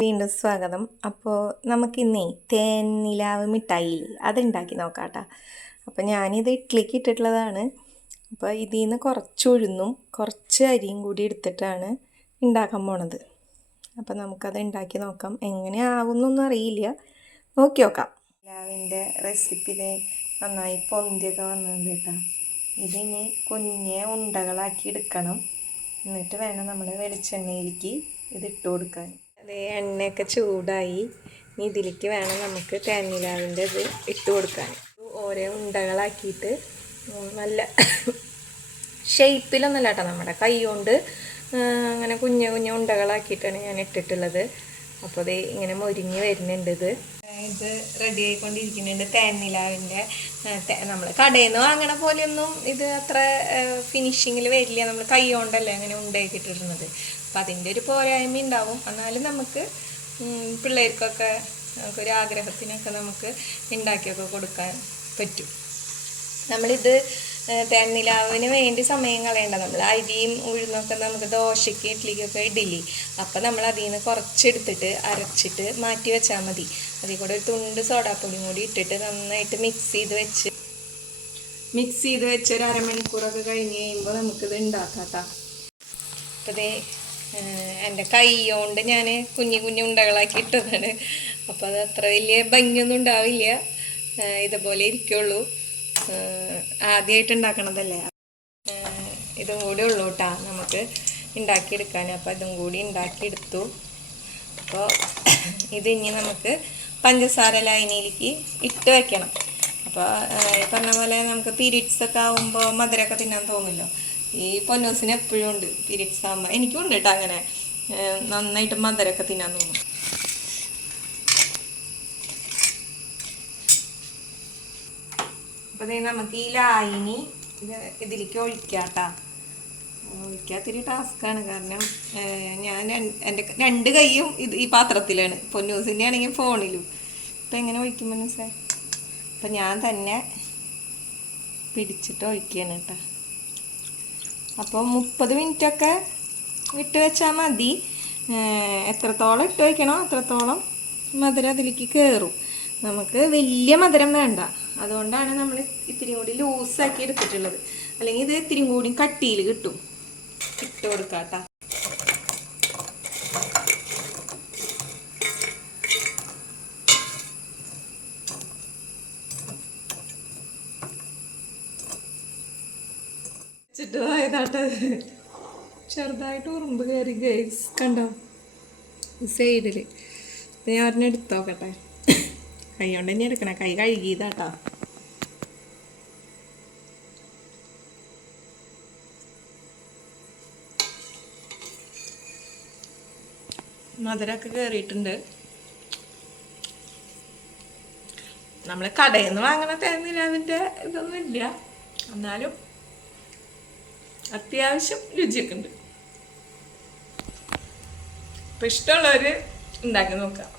വീണ്ടും സ്വാഗതം. അപ്പോൾ നമുക്കിന്നേ തേനിലാവ് മിഠായി അതുണ്ടാക്കി നോക്കാം കേട്ടോ. അപ്പോൾ ഞാനിത് ഇഡ്ഡലിക്ക് ഇട്ടിട്ടുള്ളതാണ്. അപ്പോൾ ഇതിൽ നിന്ന് കുറച്ച് ഉഴുന്നും കുറച്ച് അരിയും കൂടി എടുത്തിട്ടാണ് ഉണ്ടാക്കാൻ പോണത്. അപ്പോൾ നമുക്കത് ഉണ്ടാക്കി നോക്കാം. എങ്ങനെ ആകുമെന്നൊന്നും അറിയില്ല, നോക്കി നോക്കാം. നിലാവിൻ്റെ റെസിപ്പിയിൽ നന്നായി പൊന്തിയൊക്കെ വന്നിട്ടുണ്ട് കേട്ടോ. ഇതിനി കുഞ്ഞെ ഉണ്ടകളാക്കി എടുക്കണം. എന്നിട്ട് വേണം നമ്മൾ വെളിച്ചെണ്ണയിലേക്ക് ഇതിട്ട് കൊടുക്കാൻ. അതേ എണ്ണയൊക്കെ ചൂടായി. ഇനി ഇതിലേക്ക് വേണം നമുക്ക് തേനിലാവിൻ്റെ ഇത് ഇട്ട് കൊടുക്കാൻ. ഓരോ ഉണ്ടകളാക്കിയിട്ട് നല്ല ഷേപ്പിലൊന്നുമല്ല കേട്ടോ, നമ്മുടെ കൈ കൊണ്ട് അങ്ങനെ കുഞ്ഞു കുഞ്ഞു ഉണ്ടകളാക്കിയിട്ടാണ് ഞാൻ ഇട്ടിട്ടുള്ളത്. അപ്പോൾ ഇത് ഇങ്ങനെ മൊരിഞ്ഞ് വരുന്നുണ്ട്. ഇത് റെഡി ആയിക്കൊണ്ടിരിക്കുന്നുണ്ട്. തേനിലാവിൻ്റെ നമ്മൾ കടയിൽ നിന്ന് വാങ്ങണ പോലെയൊന്നും ഇത് അത്ര ഫിനിഷിങ്ങിൽ വരില്ല. നമ്മൾ കൈ കൊണ്ടല്ലേ അങ്ങനെ ഉണ്ടാക്കിയിട്ടിരുന്നത്. അപ്പം അതിൻ്റെ ഒരു പോരായ്മ ഉണ്ടാവും. എന്നാലും നമുക്ക് പിള്ളേർക്കൊക്കെ നമുക്കൊരു ആഗ്രഹത്തിനൊക്കെ നമുക്ക് ഉണ്ടാക്കിയൊക്കെ കൊടുക്കാൻ പറ്റും. നമ്മളിത് തേനിലാവിന് വേണ്ടി സമയം കളയേണ്ട. നമ്മൾ അരിയും ഉഴുന്നൊക്കെ നമുക്ക് ദോശയ്ക്ക് ഇഡ്ഡലിക്കൊക്കെ ഇഡ്ഡലി. അപ്പം നമ്മൾ അതിൽ നിന്ന് കുറച്ചെടുത്തിട്ട് അരച്ചിട്ട് മാറ്റി വെച്ചാൽ മതി. അതിൽ കൂടെ ഒരു തുണ്ട് സോഡാപ്പൊടിയും കൂടി ഇട്ടിട്ട് നന്നായിട്ട് മിക്സ് ചെയ്ത് വെച്ച് ഒരു അരമണിക്കൂറൊക്കെ കഴിഞ്ഞ് കഴിയുമ്പോൾ നമുക്കിത് ഉണ്ടാക്കാം കേട്ടോ. അപ്പോൾ ഇത് എൻ്റെ കൈ കൊണ്ട് ഞാൻ കുഞ്ഞു കുഞ്ഞു ഉണ്ടകളാക്കി ഇട്ടതാണ്. അപ്പോൾ അത് അത്ര വലിയ ഭംഗിയൊന്നും ഉണ്ടാവില്ല, ഇതുപോലെ ഇരിക്കുള്ളൂ. ആദ്യമായിട്ട് ഉണ്ടാക്കണതല്ലേ. ഇതും കൂടി ഉള്ളൂ കേട്ടോ നമുക്ക് ഉണ്ടാക്കിയെടുക്കാൻ. അപ്പോൾ ഇതും കൂടി ഉണ്ടാക്കിയെടുത്തു. അപ്പോൾ ഇത് ഇനി നമുക്ക് പഞ്ചസാര ലായനിയിലേക്ക് ഇട്ട് വെക്കണം. അപ്പോൾ പറഞ്ഞ പോലെ നമുക്ക് പീരീഡ്സൊക്കെ ആകുമ്പോൾ മധുരമൊക്കെ തിന്നാൻ തോന്നുമല്ലോ. ഈ പൊന്നൂസിന് എപ്പോഴും ഉണ്ട് പീരീഡ്സ് ആകുമ്പോൾ. എനിക്കും ഉണ്ട് കേട്ടോ അങ്ങനെ നന്നായിട്ട് മധുരമൊക്കെ തിന്നാൻ തോന്നും. അപ്പോൾ നമുക്ക് ഈ ലായനി ഇതിലേക്ക് ഒഴിക്കാം കേട്ടോ. ഒഴിക്കാത്തൊരു ടാസ്ക്കാണ്. കാരണം ഞാൻ എൻ്റെ രണ്ട് കൈയും ഈ പാത്രത്തിലാണ്. പൊന്നൂസിൻ്റെ ആണെങ്കിൽ ഫോണിലും. അപ്പം എങ്ങനെ ഒഴിക്കും പൊന്നൂസേ? അപ്പം ഞാൻ തന്നെ പിടിച്ചിട്ട് ഒഴിക്കുകയാണ് കേട്ടോ. അപ്പോൾ 30 മിനിറ്റൊക്കെ ഇട്ട് വെച്ചാൽ മതി. എത്രത്തോളം ഇട്ട് വയ്ക്കണോ അത്രത്തോളം മധുരം അതിലേക്ക് കയറും. നമുക്ക് വലിയ മധുരം വേണ്ട. അതുകൊണ്ടാണ് നമ്മൾ ഇത്തിരി കൂടി ലൂസാക്കി എടുത്തിട്ടുള്ളത്. അല്ലെങ്കിൽ ഇത് ഇത്തിരി കൂടി കട്ടിയിൽ കിട്ടും. ഇട്ട് കൊടുക്കാം കേട്ടോ. ചെറുതായിട്ട് ഉറുമ്പ് കയറി ഗൈസ്, കണ്ടോ സൈഡിൽ. ഞാൻ ഒരെണ്ണം എടുത്ത് നോക്കട്ടെ. കൈ കൊണ്ട് തന്നെ എടുക്കണേ, കൈ കഴുകിയതാട്ടോ. മധുരമൊക്കെ കയറിയിട്ടുണ്ട്. നമ്മൾ കടയിൽ നിന്ന് വാങ്ങണ തേനിലാവിൻ്റെ ഇതൊന്നും ഇല്ല, എന്നാലും അത്യാവശ്യം രുചിയൊക്കെ ഉണ്ട്. അപ്പം ഇഷ്ടമുള്ളവർ ഉണ്ടാക്കി നോക്കാം.